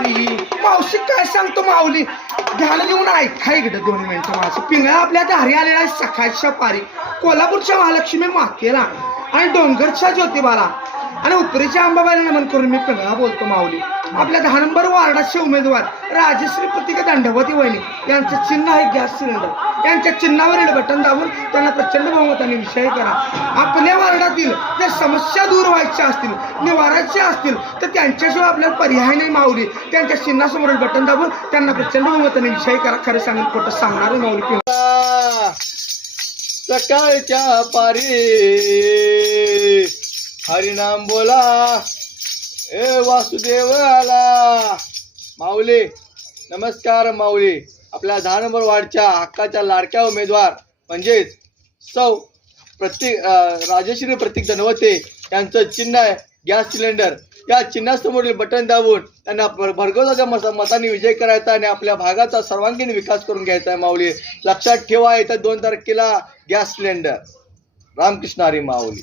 पारी मावशी काय सांगतो माऊली घ्यायला घेऊन ऐका इकडं 2 मिनिटं माझं पिंगळा आपल्या दारी आलेला आहे सकाळच्या पारी कोल्हापूरच्या महालक्ष्मी मातेला आणि डोंगरच्या ज्योतिबाला आणि उपरीच्या अंबाबाईला नमन करून मी पिंगळा बोलतो माऊली आपल्या 10 नंबर वार्डाचे उमेदवार राजश्री प्रतिका दंडवती वहिनी यांचं चिन्ह आहे गॅस सिलेंडर यांच्या चिन्हावरील बटन दाबून त्यांना प्रचंड बहुमताने विजयी करा आपल्या वार्डातील ज्या समस्या दूर व्हायच्या असतील निवारायच्या असतील तर त्यांच्याशिवाय आपल्याला पर्याय नाही माऊली त्यांच्या चिन्हासमोरील बटन दाबून त्यांना प्रचंड बहुमताने विजयी करा खरं सांगेल खोटं सांगणार माऊली सकाळच्या पारी हरिनाम बोला ए वासुदेव आला माऊली नमस्कार माऊली आपल्या 10 नंबर वार्डच्या हक्काच्या लाडक्या उमेदवार म्हणजेच सौ राजश्री प्रतीक दनवते यांचं चिन्ह आहे गॅस सिलेंडर या चिन्हासमोरील बटन दाबून त्यांना भरघोस मताने विजय करायचा आणि आपल्या भागाचा सर्वांगीण विकास करून घ्यायचा आहे माऊली लक्षात ठेवा येत्या 2 तारखेला गॅस सिलेंडर रामकृष्ण हरी माऊली